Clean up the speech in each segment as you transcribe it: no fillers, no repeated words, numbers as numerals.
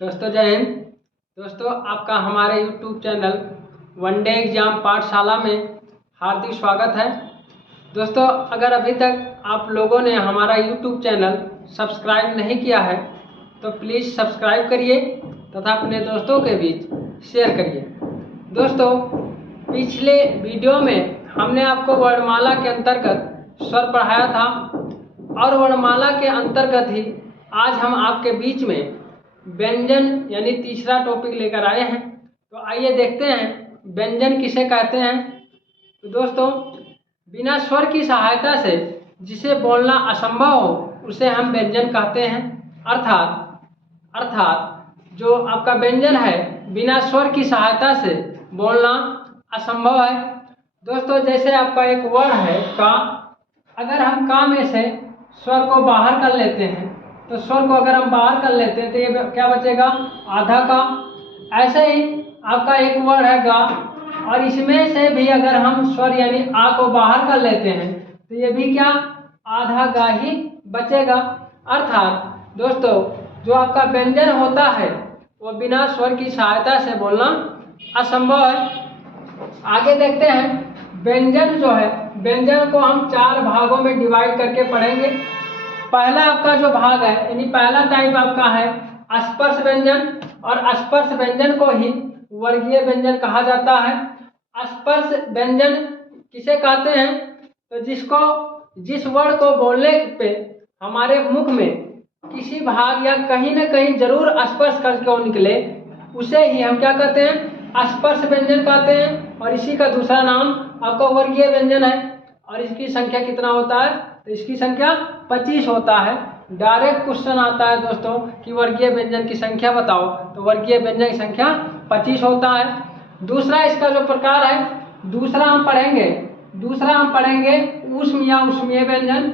दोस्तों जय हिंद। दोस्तों आपका हमारे YouTube चैनल वनडे एग्जाम पाठशाला में हार्दिक स्वागत है। दोस्तों अगर अभी तक आप लोगों ने हमारा YouTube चैनल सब्सक्राइब नहीं किया है तो प्लीज़ सब्सक्राइब करिए तथा अपने दोस्तों के बीच शेयर करिए। दोस्तों पिछले वीडियो में हमने आपको वर्णमाला के अंतर्गत स्वर पढ़ाया था और वर्णमाला के अंतर्गत ही आज हम आपके बीच में व्यंजन यानी तीसरा टॉपिक लेकर आए हैं। तो आइए देखते हैं व्यंजन किसे कहते हैं। तो दोस्तों बिना स्वर की सहायता से जिसे बोलना असंभव हो उसे हम व्यंजन कहते हैं। अर्थात जो आपका व्यंजन है बिना स्वर की सहायता से बोलना असंभव है। दोस्तों जैसे आपका एक वर्ड है का, अगर हम का में से स्वर को बाहर कर लेते हैं तो स्वर को अगर हम बाहर कर लेते हैं तो ये क्या बचेगा, आधा का। ऐसे ही आपका एक वर्ड है गा और इसमें से भी अगर हम स्वर यानी आ को बाहर कर लेते हैं तो ये भी क्या, आधा गा ही बचेगा। अर्थात दोस्तों जो आपका व्यंजन होता है वो बिना स्वर की सहायता से बोलना असंभव है। आगे देखते हैं व्यंजन जो है, व्यंजन को हम 4 भागों में डिवाइड करके पढ़ेंगे। पहला आपका जो भाग है यानी पहला टाइप आपका है स्पर्श व्यंजन, और स्पर्श व्यंजन को ही वर्गीय व्यंजन कहा जाता है। स्पर्श व्यंजन किसे कहते हैं, तो जिस वर्ड को बोलने पे हमारे मुख में किसी भाग या कहीं ना कहीं जरूर स्पर्श करके निकले उसे ही हम क्या कहते हैं, स्पर्श व्यंजन कहते हैं। और इसी का दूसरा नाम आपका वर्गीय व्यंजन है। और इसकी संख्या कितना होता है, तो इसकी संख्या 25 होता है। डायरेक्ट क्वेश्चन आता है दोस्तों कि वर्गीय व्यंजन की संख्या बताओ, तो वर्गीय व्यंजन की संख्या 25 होता है। दूसरा इसका जो प्रकार है, दूसरा हम पढ़ेंगे ऊष्म या ऊष्मीय व्यंजन,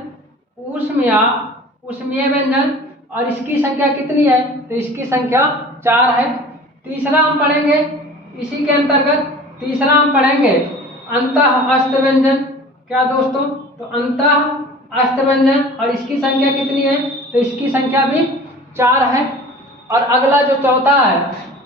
ऊष्मीय व्यंजन। और इसकी संख्या कितनी है, तो इसकी संख्या 4 है। तीसरा हम पढ़ेंगे इसी के अंतर्गत, तीसरा हम पढ़ेंगे अंतः अस्त व्यंजन। क्या दोस्तों, तो अंतः अस्त व्यंजन, और इसकी संख्या कितनी है, तो इसकी संख्या भी 4 है। और अगला जो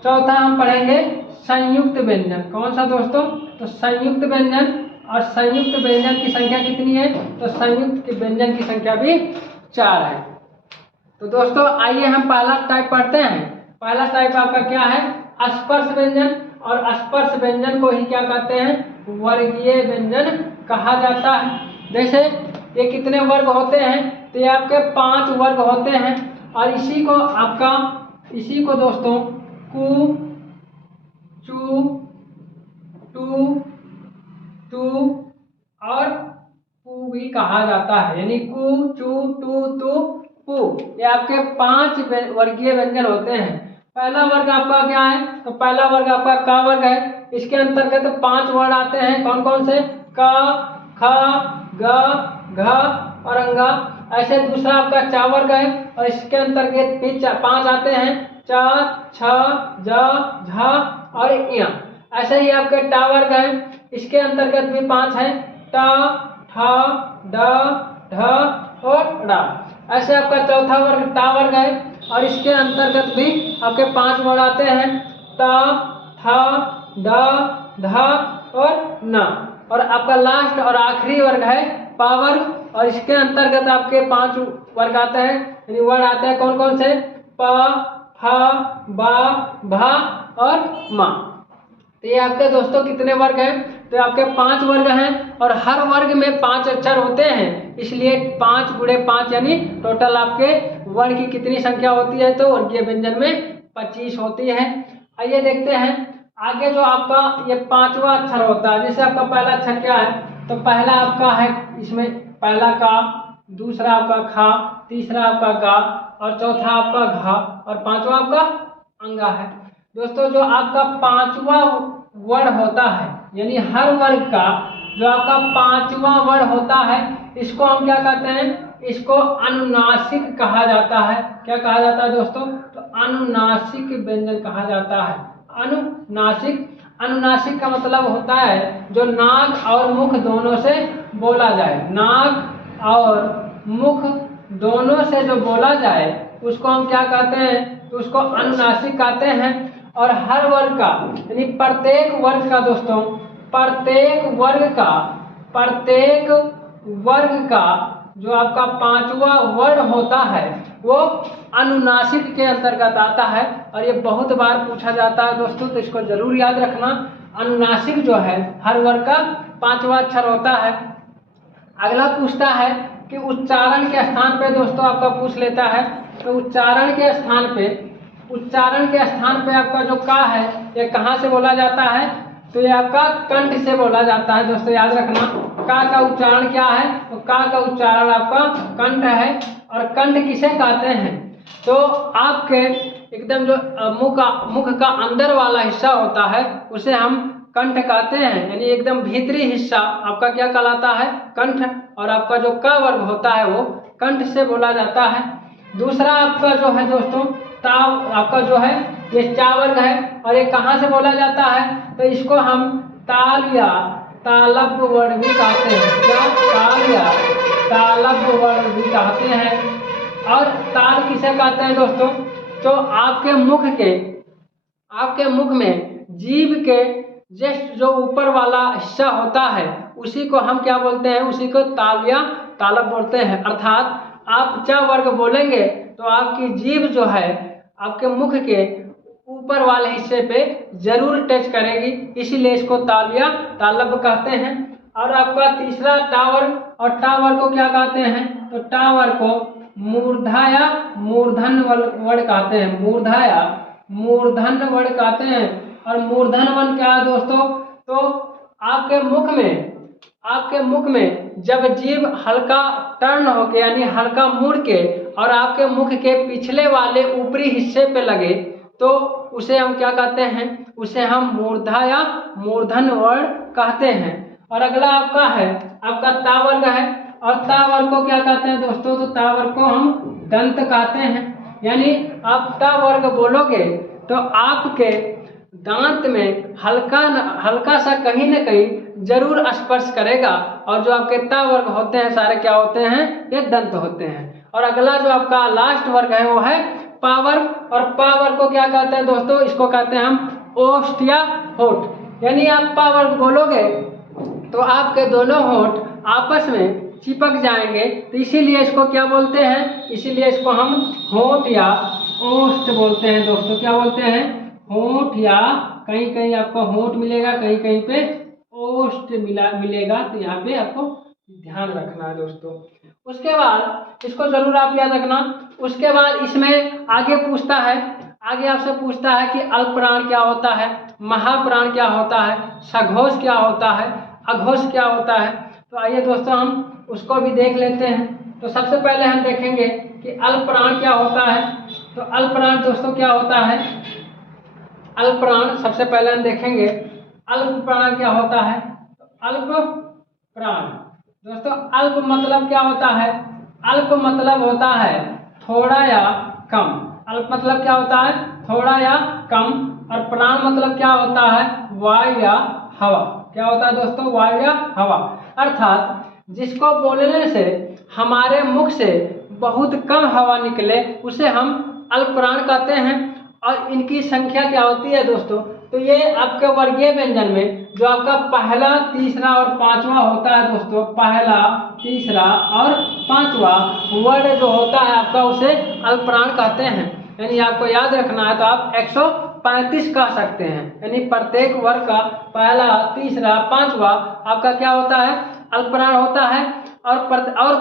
चौथा हम पढ़ेंगे संयुक्त व्यंजन। कौन सा दोस्तों, तो संयुक्त व्यंजन। और संयुक्त व्यंजन की संख्या कितनी है, तो संयुक्त व्यंजन की संख्या भी 4 है। तो दोस्तों आइए हम पहला टाइप पढ़ते हैं। पहला टाइप आपका क्या है, स्पर्श व्यंजन। और स्पर्श व्यंजन को ही क्या कहते हैं, वर्गीय व्यंजन कहा जाता है। जैसे ये कितने वर्ग होते हैं, तो ये आपके 5 वर्ग होते हैं। और इसी को दोस्तों कु, चू, टू, तू और पू भी कहा जाता है। यानी कु, चू, टू, तू, पू, ये आपके 5 वर्गीय व्यंजन होते हैं। पहला वर्ग आपका क्या है, तो पहला वर्ग आपका का वर्ग है। इसके अंतर्गत 5 वर्ड आते हैं। कौन कौन से, का, ख, ग, घ और अंगा। ऐसे दूसरा आपका चा वर्ग है और इसके अंतर्गत भी 5 आते हैं, च, छ, ज, झ और य। ऐसे ही आपके टा वर्ग है, इसके अंतर्गत भी 5 है, ट, ठ, ड, ढ और ड। ऐसे आपका चौथा वर्ग टा वर्ग है और इसके अंतर्गत भी आपके 5 वर्ड आते हैं, ट, थ, ड, ध और न। और आपका लास्ट और आखिरी वर्ग है पा वर्ग, और इसके अंतर्गत आपके 5 वर्ग आते हैं, यानी वर्ड आते हैं कौन कौन से, प, फ, ब, भ और म। तो ये आपके दोस्तों कितने वर्ग हैं, तो आपके 5 वर्ग हैं। और हर वर्ग में 5 अक्षर होते हैं, इसलिए 5 गुणे 5 यानी टोटल आपके वर्ग की कितनी संख्या होती है, तो वर्गीय व्यंजन में 25 होती है। आइए देखते हैं आगे जो आपका ये 5वां अक्षर होता है। जैसे आपका पहला अक्षर क्या है, तो पहला आपका है इसमें पहला का, दूसरा आपका खा, तीसरा आपका गा और चौथा आपका घा और 5वां आपका अंगा है। दोस्तों जो आपका 5वां वर्ड होता है, यानी हर वर्ग का जो आपका 5वां वर्ड होता है, इसको हम क्या कहते हैं, इसको अनुनासिक कहा जाता है। क्या कहा जाता है दोस्तों, तो अनुनासिक व्यंजन कहा जाता है। अनुनासिक का मतलब होता है जो नाक और मुख दोनों से बोला जाए, नाक और मुख दोनों से जो बोला जाए उसको हम क्या कहते हैं, तो उसको अनुनासिक कहते हैं। और हर वर्ग का यानी प्रत्येक वर्ग का दोस्तों, प्रत्येक वर्ग का जो आपका पांचवा वर्ण होता है वो अनुनासिक के अंतर्गत आता है। और ये बहुत बार पूछा जाता है दोस्तों, तो इसको जरूर याद रखना। अनुनासिक जो है हर वर्ग का पांचवा अक्षर होता है। अगला पूछता है कि उच्चारण के स्थान पे दोस्तों आपका पूछ लेता है, तो उच्चारण के स्थान पे आपका जो का है ये कहाँ से बोला जाता है, तो ये आपका कंठ से बोला जाता है दोस्तों, याद रखना। का उच्चारण क्या है, तो का उच्चारण आपका कंठ है। और कंठ किसे कहते हैं, तो आपके एकदम जो मुख का अंदर वाला हिस्सा होता है उसे हम कंठ कहते हैं, यानी एकदम भीतरी हिस्सा आपका क्या कहलाता है, कंठ। और आपका जो क वर्ग होता है वो कंठ से बोला जाता है। दूसरा आपका जो है दोस्तों ताव, आपका जो है ये चा वर्ग है, और ये कहाँ से बोला जाता है, तो इसको हम ताल या तालब वर्ण भी कहते हैं। क्या, ताल या तालब वर्ण भी कहते हैं। और ताल किसे कहते हैं दोस्तों, तो आपके मुख में जीभ के जस्ट जो ऊपर वाला हिस्सा होता है उसी को हम क्या बोलते हैं, उसी को ताल या तालब बोलते हैं। अर्थात आप च वर्ग बोलेंगे तो आपकी जीभ जो है आपके मुख के ऊपर वाले हिस्से पे जरूर टच करेगी, इसीलिए इसको ताल या तालब कहते हैं। और आपका तीसरा टावर, और टावर को क्या कहते हैं, तो टावर को मूर्धा या मूर्धन वर्ण कहते हैं। मूर्धा या मूर्धन वर्ण कहते हैं। और मूर्धन वर्ण क्या है दोस्तों, तो आपके मुख में जब जीभ हल्का टर्न होके यानी हल्का मुड़ के और आपके मुख के पिछले वाले ऊपरी हिस्से पे लगे तो उसे हम क्या कहते हैं, उसे हम मूर्धा या मूर्धन वर्ण कहते हैं। और अगला आपका है आपका ता वर्ग है, और ता वर्ग को क्या कहते हैं दोस्तों, तो ता वर्ग को हम दंत कहते हैं। यानी आप ता वर्ग बोलोगे तो आपके दांत में हल्का सा कहीं न कहीं जरूर स्पर्श करेगा, और जो आपके ता वर्ग होते हैं सारे क्या होते हैं, ये दंत होते हैं। और अगला जो आपका लास्ट वर्ग है वो है पा वर्ग, और पा वर्ग को क्या कहते हैं दोस्तों, इसको कहते हैं हम ओष्ठ या होठ। यानी आप पा वर्ग बोलोगे तो आपके दोनों होठ आपस में चिपक जाएंगे, तो इसीलिए इसको क्या बोलते हैं, इसीलिए इसको हम होठ या ओष्ठ बोलते हैं दोस्तों। क्या बोलते हैं, होठ, या कहीं कहीं आपको होठ मिलेगा, कहीं कहीं पे ओष्ठ मिलेगा, तो यहाँ पे आपको ध्यान रखना है दोस्तों। उसके बाद इसको जरूर आप याद रखना। उसके बाद इसमें आगे आपसे पूछता है कि अल्पप्राण क्या होता है, महाप्राण क्या होता है, सघोष क्या होता है, अघोष क्या होता है। तो आइए दोस्तों हम उसको भी देख लेते हैं। तो सबसे पहले हम देखेंगे कि अल्पप्राण क्या होता है। तो अल्पप्राण दोस्तों क्या होता है, अल्पप्राण सबसे पहले हम देखेंगे अल्पप्राण क्या होता है। अल्प प्राण दोस्तों, अल्प मतलब क्या होता है, अल्प मतलब होता है थोड़ा या कम। अल्प मतलब क्या होता है, थोड़ा या कम। और प्राण मतलब क्या होता है, वायु या हवा। क्या होता है दोस्तों, वायु या हवा। अर्थात जिसको बोलने से हमारे मुख से बहुत कम हवा निकले उसे हम अल्पप्राण कहते हैं। और इनकी संख्या क्या होती है दोस्तों, तो ये आपके वर्गीय व्यंजन में जो आपका पहला, तीसरा और पांचवा होता है दोस्तों, पहला, तीसरा और पांचवा वर्ण जो होता है आपका उसे अल्पप्राण कहते हैं। यानी आपको याद रखना है तो आप 135 कह सकते हैं। यानी प्रत्येक वर्ग का पहला, तीसरा, पांचवा आपका क्या होता है, अल्पप्राण होता है। और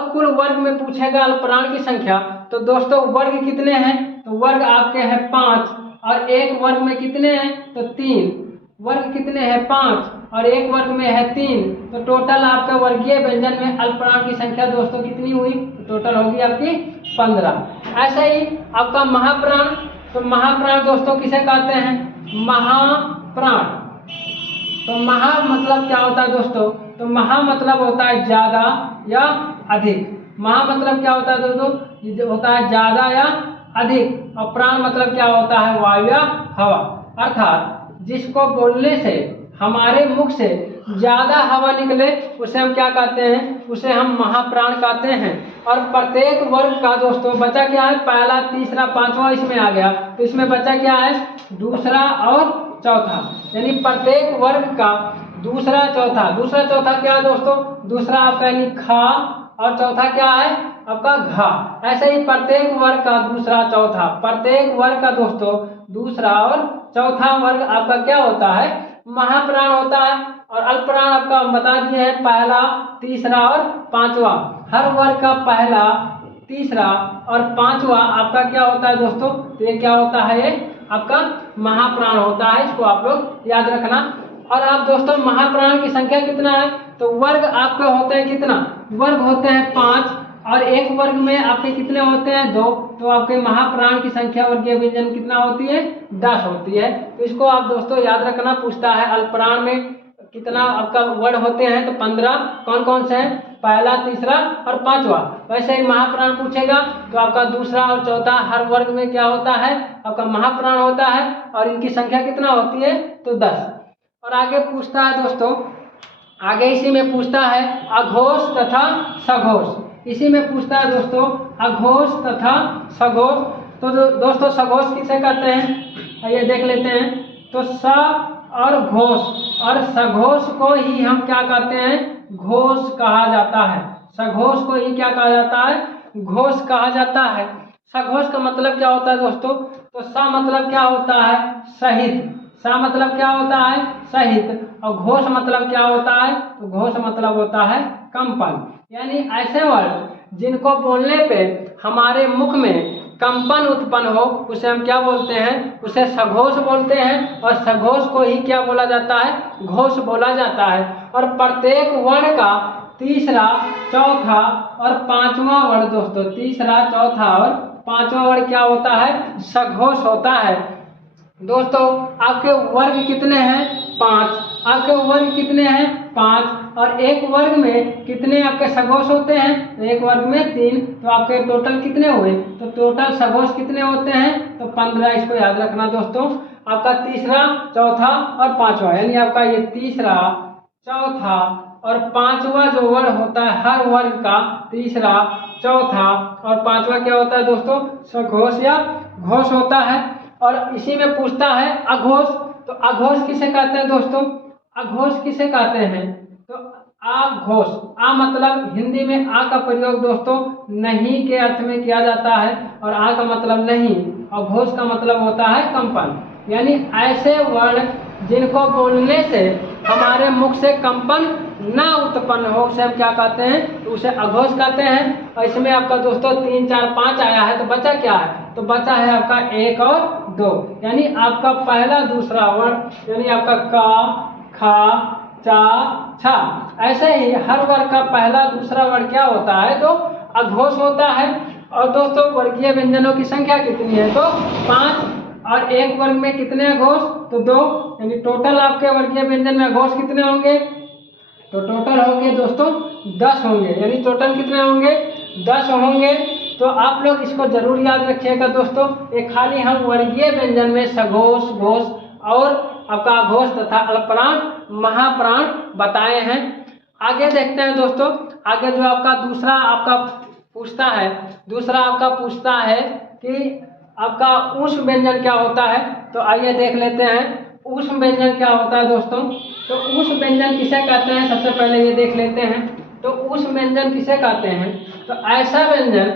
कुल वर्ग में पूछेगा अल्पप्राण की संख्या, तो दोस्तों वर्ग कितने हैं, तो वर्ग आपके हैं 5, और एक वर्ग में कितने हैं, तो 3। वर्ग कितने हैं, 5, और एक वर्ग में है 3। तो टोटल आपका वर्गीय व्यंजन में अल्पप्राण की संख्या दोस्तों कितनी हुई, तो टोटल होगी आपकी 15। ऐसे ही आपका महाप्राण, तो महाप्राण दोस्तों किसे कहते हैं, महाप्राण। तो महा मतलब क्या होता है दोस्तों, तो महा मतलब होता है ज्यादा या अधिक। महा मतलब क्या होता है दोस्तों, ये होता है ज्यादा या अधिक। और प्राण मतलब क्या होता है, वायु या हवा। अर्थात जिसको बोलने से हमारे मुख से ज्यादा हवा निकले उसे हम क्या कहते हैं, उसे हम महाप्राण कहते हैं। और प्रत्येक वर्ग का दोस्तों बचा क्या है, पहला, तीसरा, पांचवा इसमें आ गया, तो इसमें बचा क्या है, दूसरा और चौथा। यानी प्रत्येक वर्ग का दूसरा चौथा, दूसरा चौथा क्या है दोस्तों, दूसरा आपका यानी खा और चौथा क्या है आपका घा। ऐसे ही प्रत्येक वर्ग का दूसरा चौथा, प्रत्येक वर्ग का दोस्तों दूसरा और चौथा वर्ग आपका क्या होता है, महाप्राण होता है। और अल्पप्राण आपका हम बता दिए हैं, पहला, तीसरा और पांचवा। हर वर्ग का पहला, तीसरा और पांचवा आपका क्या होता है दोस्तों, तो ये क्या होता है, ये आपका महाप्राण होता है। इसको आप लोग याद रखना। और आप दोस्तों महाप्राण की संख्या कितना है, तो वर्ग आपके होते हैं कितना, वर्ग होते हैं 5 और एक वर्ग में आपके कितने होते हैं 2, तो आपके महाप्राण की संख्या वर्गीय व्यंजन कितना होती है 10 होती है। तो इसको आप दोस्तों याद रखना। पूछता है अल्पप्राण में कितना आपका वर्ड होते हैं, तो 15 कौन कौन से हैं, पहला, तीसरा और पांचवा। वैसे ही महाप्राण पूछेगा तो आपका दूसरा और चौथा हर वर्ग में क्या होता है, आपका महाप्राण होता है और इनकी संख्या कितना होती है, तो 10। और आगे पूछता है दोस्तों, आगे इसी में पूछता है अघोष तथा सघोष। इसी में पूछता है दोस्तों अघोष तथा सघोष। तो दोस्तों सघोष किसे कहते हैं, आइए देख लेते हैं। तो स और घोष और सघोष को ही हम क्या कहते हैं, घोष कहा जाता है। सघोष को ही क्या कहा जाता है, घोष कहा जाता है। सघोष का मतलब क्या होता है दोस्तों, तो स मतलब क्या होता है, सहित। सा मतलब क्या होता है, सहित। और घोष मतलब क्या होता है, तो घोष मतलब होता है कंपन। यानी ऐसे वर्ड जिनको बोलने पे हमारे मुख में कंपन उत्पन्न हो उसे हम क्या बोलते हैं, उसे सघोष बोलते हैं। और सघोष को ही क्या बोला जाता है, घोष बोला जाता है। और प्रत्येक वर्ण का तीसरा, चौथा और पांचवा वर्ण दोस्तों, तीसरा, चौथा और पांचवा वर्ण क्या होता है, सघोष होता है। दोस्तों आपके वर्ग कितने हैं, 5। आपके वर्ग कितने हैं, 5। और एक वर्ग में कितने आपके सघोष होते हैं, तो एक वर्ग में 3। तो आपके टोटल कितने हुए, तो टोटल सघोष कितने होते हैं, तो 15। इसको याद रखना दोस्तों। आपका तीसरा, चौथा और पांचवा, यानी आपका ये तीसरा, चौथा और पांचवा जो वर्ग होता है, हर वर्ग का तीसरा, चौथा और पांचवा क्या होता है दोस्तों, सघोष या घोष होता है। और इसी में पूछता है अघोष। तो अघोष किसे कहते हैं दोस्तों, अघोष किसे कहते हैं, तो अघोष। आ मतलब हिंदी में आ का प्रयोग दोस्तों नहीं के अर्थ में किया जाता है। और आ का मतलब नहीं और घोष का मतलब होता है कंपन। यानी ऐसे वर्ण जिनको बोलने से हमारे मुख से कंपन ना उत्पन्न हो उसे हम क्या कहते हैं, तो उसे अघोष कहते हैं। और इसमें आपका दोस्तों 3, 4, 5 आया है, तो बचा क्या है, तो बचा है आपका 1 और 2। यानी आपका पहला, दूसरा वर्ण यानी आपका का, खा, चा, छा। ऐसे ही हर वर्ग का पहला, दूसरा वर्ण क्या होता है, तो अघोष होता है। और दोस्तों वर्गीय व्यंजनों की संख्या कितनी है, तो 5। और एक वर्ग में कितने अघोष, तो 2। यानी टोटल आपके वर्गीय व्यंजन में अघोष कितने होंगे, तो टोटल होंगे दोस्तों 10 होंगे। यानी टोटल कितने होंगे, 10 होंगे। तो आप लोग इसको जरूर याद रखिएगा दोस्तों। ये खाली हम वर्गीय व्यंजन में सघोष, घोष और आपका अघोष तथा अल्पप्राण, महाप्राण बताए हैं। आगे देखते हैं दोस्तों। आगे जो आपका दूसरा आपका पूछता है, दूसरा आपका पूछता है कि आपका ऊष्म व्यंजन क्या होता है। तो आइए देख लेते हैं ऊष्म व्यंजन क्या होता है दोस्तों। तो ऊष्म व्यंजन किसे कहते हैं, सबसे पहले ये देख लेते हैं। तो ऊष्म व्यंजन किसे कहते हैं, तो ऐसा व्यंजन,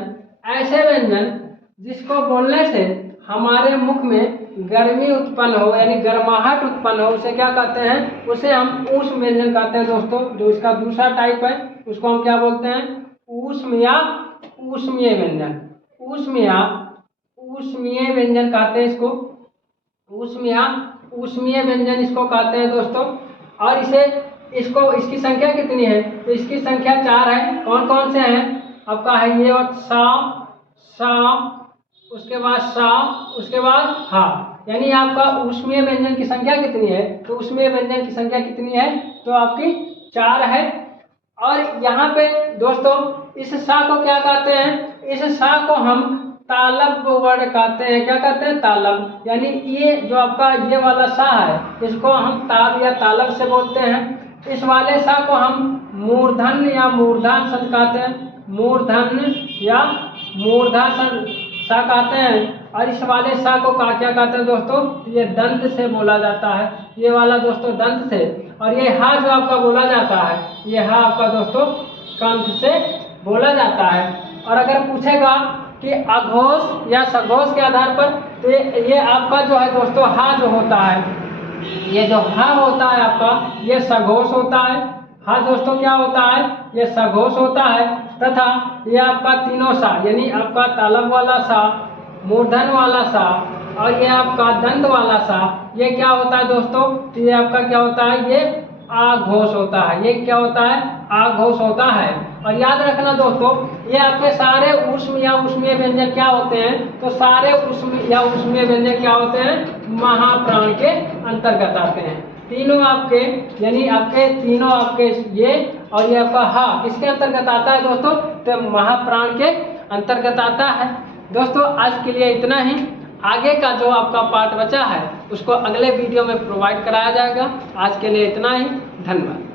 ऐसे व्यंजन जिसको बोलने से हमारे मुख में गर्मी उत्पन्न हो, यानी गर्माहट उत्पन्न हो, उसे क्या कहते हैं, उसे हम ऊष्म व्यंजन कहते हैं दोस्तों। जो इसका दूसरा टाइप है उसको हम क्या बोलते हैं, ऊष्म या ऊष्मीय व्यंजन। ऊष्म या ऊष्मीय व्यंजन कहते हैं इसको, ऊष्म या ऊष्मीय व्यंजन इसको कहते हैं दोस्तों। और इसको इसकी संख्या कितनी है, तो इसकी संख्या 4 है। कौन कौन से हैं, आपका है ये और सा, उसके बाद सा, उसके बाद हा। यानी आपका ऊष्मीय व्यंजन की संख्या कितनी है, तो ऊष्मीय व्यंजन की संख्या कितनी है, तो आपकी 4 है। और यहाँ पे दोस्तों इस सा को क्या कहते हैं, इस सा को हम तालब वर्ड कहते हैं। क्या कहते हैं? तालब। यानी ये जो आपका ये वाला सा है, इसको हम ताल या तालब से बोलते हैं। इस वाले सा को हम मूर्धन या मूर्धासन कहते हैं। मूर्धन या मूर्धासन सा कहते हैं। और इस वाले सा को क्या कहते हैं दोस्तों? ये दंत से बोला जाता है। ये वाला दोस्तों दंत से। और ये हा जो आपका बोला जाता है, ये हा आपका दोस्तों कंठ से बोला जाता है। और अगर पूछेगा कि अघोष या सघोष के आधार पर, तो ये आपका जो है दोस्तों हा जो होता है, ये जो हा होता है आपका, ये सघोष होता है। हा दोस्तों क्या होता है? ये सघोष होता है। तथा ये आपका तीनों सा, यानी आपका तालब वाला सा, मूर्धन वाला सा और ये आपका दंत वाला सा, ये क्या होता है दोस्तों? तो ये आपका क्या होता है? ये आघोष होता है। ये क्या होता है? आघोष होता है। और याद रखना दोस्तों, ये आपके सारे ऊष्म या ऊष्मीय व्यंजन क्या होते हैं? तो सारे ऊष्म या ऊष्मीय व्यंजन क्या होते हैं? महाप्राण के अंतर्गत आते हैं। तीनों आपके, यानी आपके तीनों आपके ये और ये आपका हा किसके अंतर्गत आता है दोस्तों? तो महाप्राण के अंतर्गत आता है। दोस्तों आज के लिए इतना ही। आगे का जो आपका पार्ट बचा है उसको अगले वीडियो में प्रोवाइड कराया जाएगा। आज के लिए इतना ही। धन्यवाद।